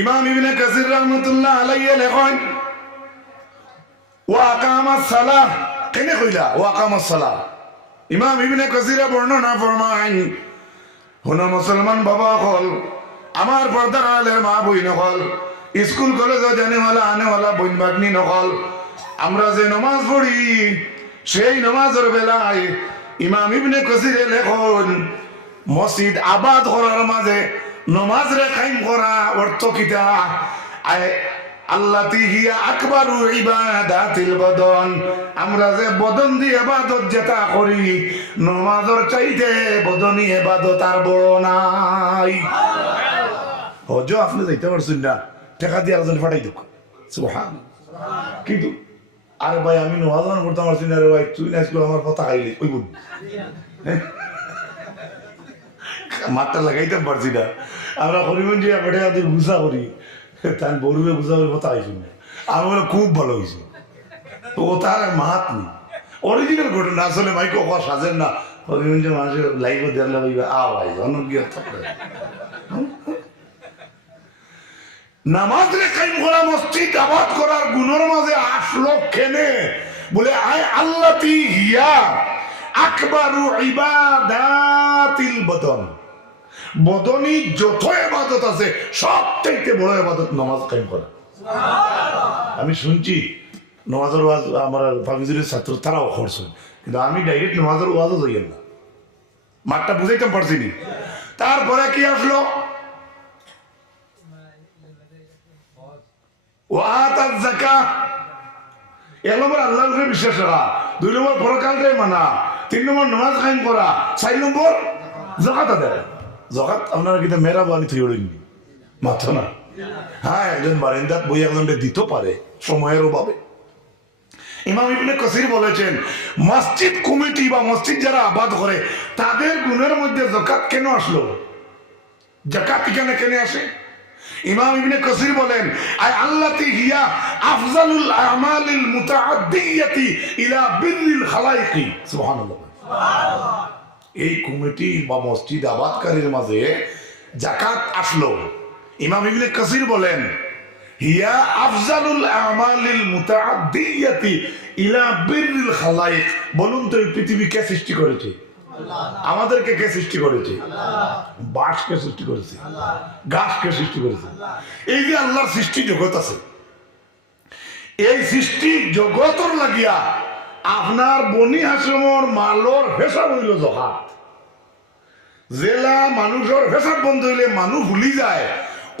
ইমাম ইবনে কাসির রাহমাতুল্লাহ আলাইহি লেখেন ওয়া আকামাস সালাহ কেনে কইলা ওয়া আকামাস সালাহ ইমাম ইবনে কাসির বর্ণনা ফরমান হন মুসলমান বাবা হল আমার পর্দার আলের মা বইন হল স্কুল কলেজ জানেওয়ালা আনেওয়ালা বইন বাগনি নকল আমরা যে নামাজ পড়ি সেই নামাজের বেলায় ইমাম ইবনে কাসির লেখেন মসজিদ আবাদ করার মাঝে নমাজ রে কায়েম করা অর্থ কিতা আল্লাতি হিয়া আকবারু ইবাদাতিল বদন আমরা যে বদন দিয়ে ইবাদত যেটা করি নমাজের চাইতে বদনি ইবাদত আর বড় নাই হজ আপনি যাইতে পারছেন না টাকা দিয়ে আরেকজন ফাটাই দেখ সুবহানাল্লাহ কিন্তু আরে ভাই আমি নমাজ পড়তে পারছি না রে ভাই তুই না আজকে আমার কথা খাইলি ওই বল মাথা লাগাইতে পারছি না আমরা করিমগঞ্জে বেড়ে আদি বুঝা করি তার বড়ুরে বুঝা করে কথা হয়েছি না আমি বলে খুব ভালো হয়েছে তো ও তার মাহাত নেই অরিজিনাল ঘটনা আসলে মাইকে ওকা সাজেন না করিমগঞ্জের মানুষের লাইভে দেখলে ভাই ভাই অনজ্ঞ থাকবে নামাজ রে কায়েম করা মসজিদ আবাদ করার গুণের মাঝে আসলো কেনে বলে আয় আল্লাতি হিয়া আকবারু ইবাদাতিল বদন বদনি যত ইবাদত আছে সবথেকে বড় ইবাদত নামাজ কায়েম করা আমি শুনছি নামাজের ওয়াজ আমার ফাকিজুরের ছাত্র তারাও করছেন কিন্তু আমি ডাইরেক্ট নামাজের ওয়াজও যাই না মাঠটা বুঝাইতে পারছি নি তারপরে কি আসলো ওয়াতাজ যাকাত এক নম্বর আল্লাহর উপরে বিশ্বাস রাখা দুই নম্বর পরকালকে মানা তিন নম্বর নামাজ কায়েম করা চার নম্বর যাকাত আদায় যাকাত আপনারা কিন্তু মেহরবানি থই ওড়িনি মাথা না হ্যাঁ একজন বারিন্দাত বই একজনকে দিতে পারে সময়ের অভাবে ইমাম ইবনে কাসির বলেছেন মসজিদ কমিটি বা মসজিদ যারা আবাদ করে তাদের গুণের মধ্যে যাকাত কেন আসলো যাকাত কেন কেন আসে ইমাম ইবনে কাসির বলেন আই আল্লাতি হিয়া আফজালুল আমালিল মুতাআদ্দিয়াতি ইলা বিররিল খালাইকি সুবহানাল্লাহ এই কমিটি বা মসজিদ আবাদকারীর মাঝে যাকাত আসলো ইমাম ইবনে কাসির বলেন হিয়া আফজালুল আমালিল মুতাআদ্দিয়াতি ইলা বিররিল খালাইক বলুন তো এই পৃথিবী কে সৃষ্টি করেছে আমাদেরকে কে সৃষ্টি করেছে বাঁশকে সৃষ্টি করেছে গাছকে সৃষ্টি করেছে এই যে আল্লাহর সৃষ্টি জগৎ আছে এই সৃষ্টি জগতর লাগিয়া আপনার বনি হাসিমর মালর হিসাব হইল যাকাত জেলা মানুষের হিসাব বন্ধ হইলে মানুষ ভুলি যায়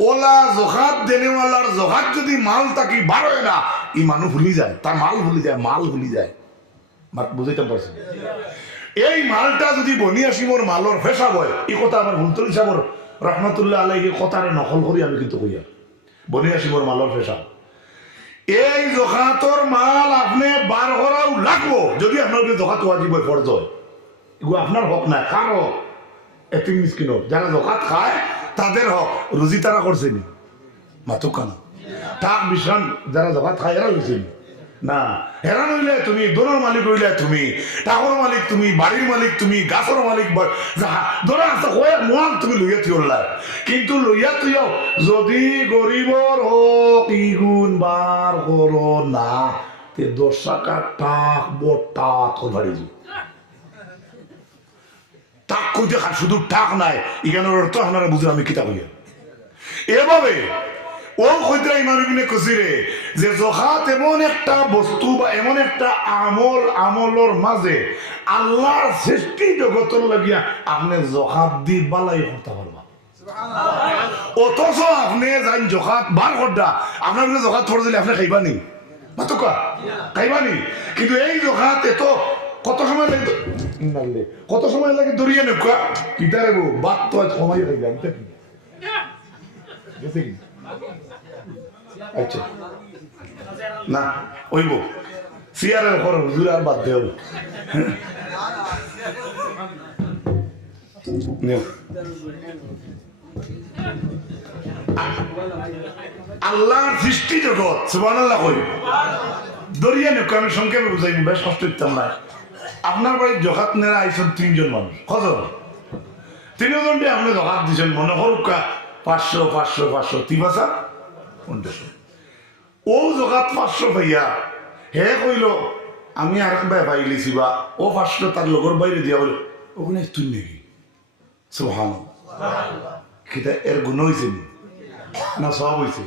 ওলা যাকাত দেনেওয়ালার যাকাত যদি মাল তাকি বার হয় না এই মানুষ ভুলি যায় তার মাল ভুলি যায় মাত বুঝাইতে পারছেন এই মালটা যদি বনি হাসিমর মালর ফেসাব হয় এই কথা আমার হুলতুল সাহেবর রহমতুল্লাহ আলাইহি কথারে নকল করি আমি কিন্তু কইয়া বনি হাসিমর মালর ফেসাব এই যাকাতর মাল আপনি বার করাও লাগবো যদি আপনার যাকাত ওয়াজিব হয় ফরজ হয় এগুলো আপনার হক না কার হক এতিম মিসকিন হক যারা যাকাত খায় তাদের হক রুজি তারা করছে নি মাতুক কানা টাক বিশান যারা যাকাত খায় এরা হয়েছে না হেরান হইলে তুমি দোনোর মালিক হইলে তুমি টাকার মালিক তুমি বাড়ির মালিক তুমি গাছের মালিক দোনো আছে কয়েক মহান তুমি লইয়া থিওলা কিন্তু লইয়া থিও যদি গরিবর হোক ইগুণ বার করো না তে 10 টাকা টাক বটা তোর বাড়ি টাক কইতে শুধু টাক নাই এখানে অর্থ আপনারা বুঝে আমি কিতা কইয়া এভাবে ও কইতরা ইমাম ইবনে কাসিরে যে যাকাত এমন একটা বস্তু বা এমন একটা আমলর মাঝে আল্লাহর সৃষ্টি জগতের লাগিয়া আপনি যাকাত দি বালাই করতে পারবা সুবহানাল্লাহ অথচ আপনি জান যাকাত বার করডা আপনার বলে যাকাত ফরজ দিলে আপনি খাইবা নি মাতুকা খাইবা নি কিন্তু এই যাকাত তো কত সময় লাগে ইন্নাল্লাহ কত সময় লাগে দরিয়া নকা কিতারে গো বাত তো সময় লাগে জানতে কি গেছে কি আচ্ছা না ওইব সিয়ারের খরচ হুজুর আর বাদ দেব আল্লাহর সৃষ্টি জগৎ সুবহানাল্লাহ কই দরিয়া নৌকা আমি সংক্ষেপে বুঝাই বেশ কষ্ট দিতাম না আপনার বাড়ির যাকাত নেরা আইসন 3 জন মানুষ কত 3 জনকে আপনি যাকাত দিচ্ছেন মনে করুকা 500 500 500 তিবাসা 1500 ও জগাত 500 ভাইয়া হে কইল আমি আর ভাই পাইলিছি বা ও 500 তার লগর বাইরে দিয়া বলে ওখানে তুই নাকি সুবহানাল্লাহ কিতা এর গুণ হইছে না সব হইছে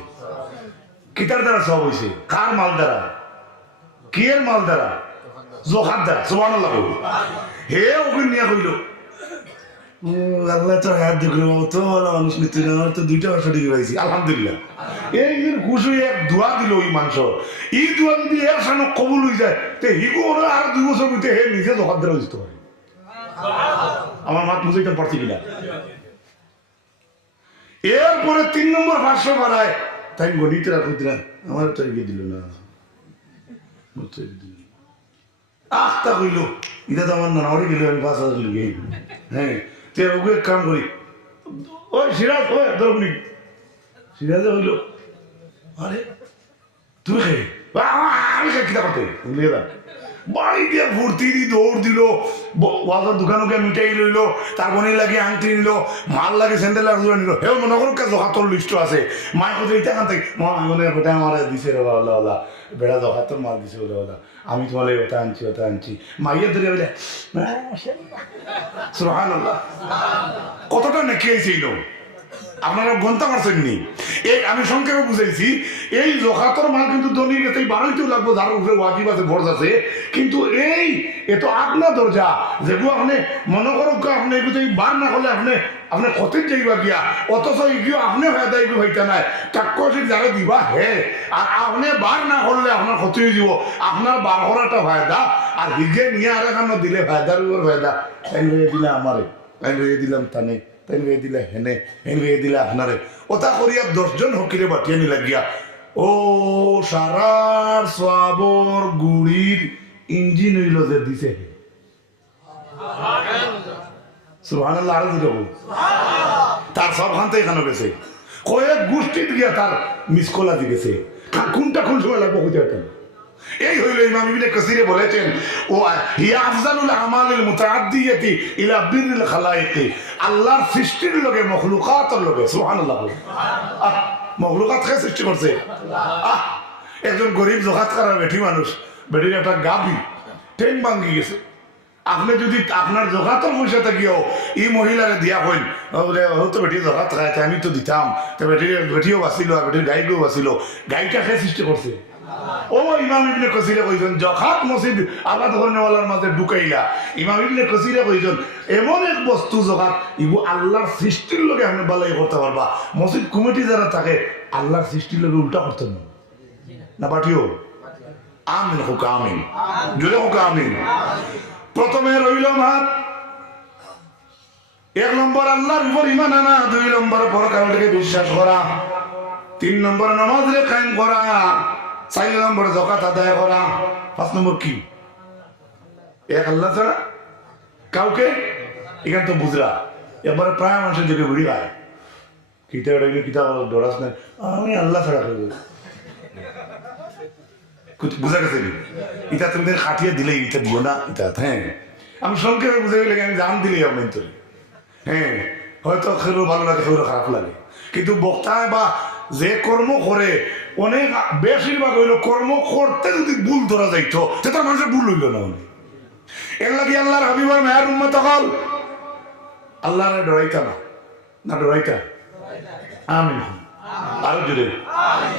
কিতার দ্বারা সব হইছে কার মাল দ্বারা কি এর মাল দ্বারা জোখার দ্বারা সুবহানাল্লাহ হে ওখানে নিয়ে কইল আল্লাহ তোর হাত দেখলো তো ভালো মানুষ নিতে তো 2টা বছর ডিগ্রি পাইছি আলহামদুলিল্লাহ এই যে খুশি এক দোয়া দিল ওই মানুষ এই দোয়া যদি এর সামনে কবুল হয়ে যায় তো হিগো ওরা আর 2 বছর ভিতরে হে নিজে জোখার দ্বারা বুঝতে পারে আমার মাত বুঝাইতে পারছি কিনা এরপরে 3 নম্বর 500 বাড়ায় তাই গণিতেরা কইরা আমার তো এগিয়ে দিল না আখটা কইল এটা তো আমার নানা গেল আমি 5,000 লিখে হ্যাঁ তে ওকে এক কাম করি ওই সিরাজ ওই দরবনি সিরাজে হইল আরে তুই খেয়ে আমি কিতা করতে বুঝলি দা বাড়ি দিয়ে ফুর্তি দি দৌড় দিল বাজার দোকানে গিয়ে মিঠাই লইল তার বোনের লাগে আংটি নিল মাল লাগে স্যান্ডেল লাগে নিল হে মনে করো জখাতর লিস্ট আছে মায়ের কথা এটা খান থেকে মনে বেটা আমার দিছে রে ওলা বেড়া জখাতর মাল দিছে বলে ওলা আমি তোমার ওটা আনছি মাইয়া ধরে বলে সুবহানাল্লাহ কতটা নেকি ছিল আপনারা গন্তা পারছেন নি এই আমি সংক্ষেপে বুঝাইছি এই জখাতর মাল কিন্তু ধনির কাছে 12টিও লাগবো যার উপরে ওয়াজিব আছে ফরজ আছে কিন্তু এই এ তো আপনার দরজা যেগুলো আপনি মনে করো আপনি এগুলো বার না করলে আপনি ক্ষতির যাইবা গিয়া অথচ এগুলো আপনি ফায়দা এগুলো হইতা নাই চাক্ষুষিক যারা দিবা হে আর আপনি বার না করলে আপনার ক্ষতি হয়ে যাব আপনার বার করাটা ফায়দা আর হিগে নিয়ে আর এখানে দিলে ফায়দার উপর ফায়দা তাই দিলে আমারে তাই দিলাম তানে তাই দিলে হেনে হেনে দিলে আপনারে ওটা করিয়া 10 জন হকিরে বাটিয়ে নিলা গিয়া ও সারার সাবর গুড়ির ইঞ্জিন হইল যে দিছে সুবহানাল্লাহ আর দিল তার সব খানতে এখানে গেছে কয়েক গোষ্ঠী গিয়া তার মিসকলা দি গেছে কোনটা কোন সময় লাগবে হইতে হতেন এই হইল ইমাম ইবনে কাসিরে বলেছেন ও হিয়া আফজালুল আমালিল মুতাআদ্দিয়াতি ইলা বিররিল খালায়েকি আল্লাহর সৃষ্টির লগে মখলুকাতের লগে সুবহানাল্লাহ মখলুকাত কে সৃষ্টি করছে একজন গরিব জখাত করার বেটি মানুষ বেটির একটা গাবি টেন ভাঙ্গি গেছে আপনি যদি আপনার জখাতর পয়সা থাকিও এই মহিলারে দিয়া হইন হয়তো বেটি জখাত খায় আমি তো দিতাম তো বেটিও বাঁচিল আর বেটির গাইকেও বাঁচিল গাইটা কে সৃষ্টি করছে ও ইমাম ইবনে কাসিরে কইছেন জখাত মসজিদ আবাদ করনেওয়ালার মাঝে ঢুকাইলা ইমাম ইবনে কাসিরে কইছেন এমন এক বস্তু জখাত ইবু আল্লাহর সৃষ্টির লগে আপনি বালাই করতে পারবা মসজিদ কমিটি যারা থাকে আল্লাহর সৃষ্টির লগে উল্টা করতে না পাঠিও আমিন হোক আমিন জোরে হোক আমিন প্রথমে রইল মাত 1 নম্বর আল্লাহর উপর ঈমান আনা 2 নম্বর পরকালকে বিশ্বাস করা 3 নম্বর নামাজ রে কায়েম করা 4 নম্বর যাকাত আদায় করা 5 নম্বর কি এক আল্লাহ ছাড়া কাউকে এখান তো বুঝরা এবারে প্রায় মানুষের দিকে ঘুরি গায় কিতা রইল কিতা ডরাস না আমি আল্লাহ ছাড়া করব বুঝা গেছে এটা তুমি খাটিয়ে দিলে এটা দিও না এটা হ্যাঁ আমি সংক্ষেপে বুঝে গেলে আমি জান দিলেই আপনার তো হ্যাঁ হয়তো খেরো ভালো লাগে খেরো খারাপ লাগে কিন্তু বক্তায় বা যে কর্ম করে অনেক বেশিরভাগ হইলো কর্ম করতে যদি ভুল ধরা যাইতো সেটা মানুষের ভুল হইল না অনেক এর লাগে আল্লাহর হাবিবার মায়ের উম্মত হল আল্লাহর ডরাইতা না ডরাইতা আমিন আরো জোরে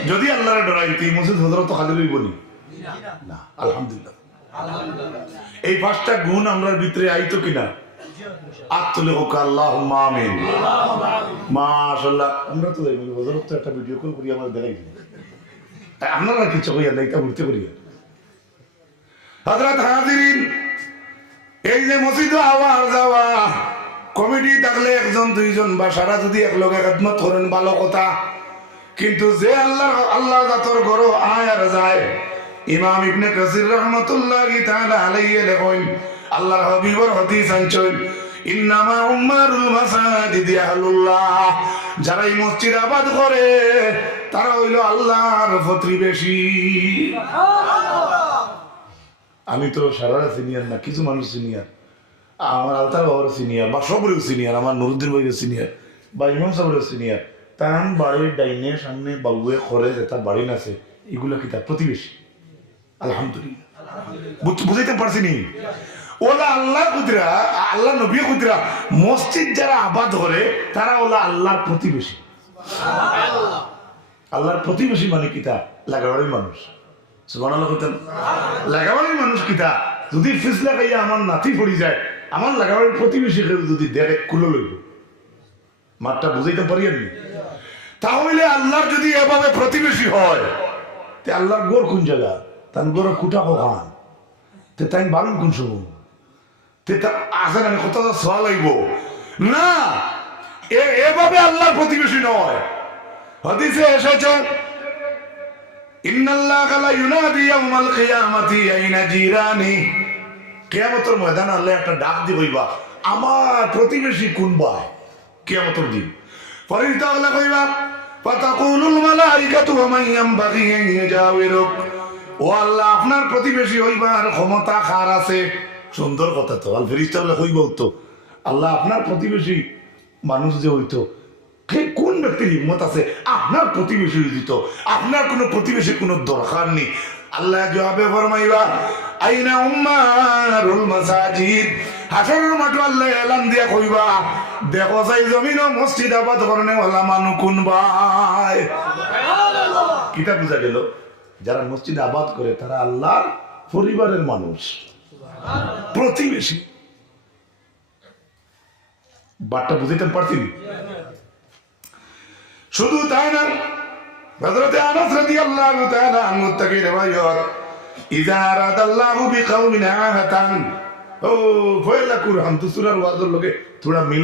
যদি আল্লাহর ডরাইতে মসজিদ হজরত খালি লইব না আলহামদুলিল্লাহ এই 5টা গুণ আমরার ভিতরে আইতো কিনা আত্মলে হোক আল্লাহুম্মা আমিন মাশাআল্লাহ আমরা তো হযরত তো একটা ভিডিও কল করি আমরা দেখাই দিই আপনারা কিছু কইয়া না এটা বলতে করি হযরত হাজিরিন এই যে মসজিদে আওয়াজ যাওয়া কমিটি থাকলে 1 জন 2 জন বা সারা যদি এক লগে খেদমত করেন ভালো কথা কিন্তু যে আল্লাহ জাতর গরো আয় আর যায় ইমাম ইবনে কাসির রাহমাতুল্লাহি তাআলা আলাইহি লেখেন আল্লাহর হাবিবর হাদিস আনছেন ইন্নামা উম্মারুল মাসাজিদি আহলুল্লাহ যারা এই মসজিদ আবাদ করে তারা হইল আল্লাহর প্রতিবেশী আমি তো সারা সিনিয়র না কিছু মানুষ সিনিয়র আমার আলতার বাবার সিনিয়র বা সবরেও সিনিয়র আমার নুরুদ্দিন ভাইয়ের সিনিয়র বা ইমাম সাহেবের সিনিয়র তার বাড়ির ডাইনের সামনে বাবুয়ে করে যেটা বাড়ি আছে এগুলো কি তার প্রতিবেশী আলহামদুলিল্লাহ বুঝাইতে পারছি নি ওলা আল্লাহ কুদরা আল্লাহ নবী কুদরা মসজিদ যারা আবাদ করে তারা ওলা আল্লাহর প্রতিবেশী আল্লাহর প্রতিবেশী মানে কিতা লাগাবাড়ির মানুষ সুবহানাল্লাহ কইতেন লাগাবাড়ির মানুষ কিতা যদি ফিসলা খাইয়া আমার নাতি পড়ি যায় আমার লাগাবাড়ির প্রতিবেশী কেউ যদি দেখে খুলে লইব মাঠটা বুঝাইতে পারি আমি তাহলে আল্লাহর যদি এভাবে প্রতিবেশী হয় তে আল্লাহর গোর কোন জায়গা তার গোর কুটা কখান তে তাই বারণ কোন সময় তে তা আসেন আমি কোথাও সোয়া লাগব না এভাবে আল্লাহর প্রতিবেশী নয় হাদিসে এসেছে ইন্নাল্লাহা লা ইউনাদি ইয়াওমাল কিয়ামাতি আইনা জিরানি কিয়ামতের ময়দানে আল্লাহ একটা ডাক দি কইবা আমার প্রতিবেশী কোন ভাই কিয়ামতের দিন ফরিস্তা আল্লাহ কইবা ফাতাকুলুল মালাইকাতু ওয়া মান ইয়ানবাগি আন ইয়াজাওয়িরুক ও আল্লাহ আপনার প্রতিবেশী হইবার ক্ষমতা কার আছে সুন্দর কথা তো আল ফেরেশতা বলে কইবা তো আল্লাহ আপনার প্রতিবেশী মানুষ যে হইতো কোন ব্যক্তির হিম্মত আছে আপনার প্রতিবেশী দিত আপনার কোনো প্রতিবেশী কোনো দরকার নেই আল্লাহ জবাবে ফরমাইবা আইনা উম্মারুল মাসাজিদ হাসরের মাঠে আল্লাহ এলান দিয়া কইবা দেখো যাই জমিন মসজিদ আবাদ করনে ওয়ালা মানু কোন ভাই সুবহানাল্লাহ কিটা বুঝা গেল যারা মসজিদ আবাদ করে তারা আল্লাহর পরিবারের মানুষ সুবহানাল্লাহ প্রতিবেশী বাটটা বুঝাইতে পারছিনি শুধু তাই না হযরত আনাস রাদিয়াল্লাহু তাআলা আনহু থেকে রিওয়ায়াত ইযা আরাদাল্লাহু বিকাউমিন আহাতান ও ফয়লা কুরআন তো সূরার ওয়াজের লগে থোড়া মিল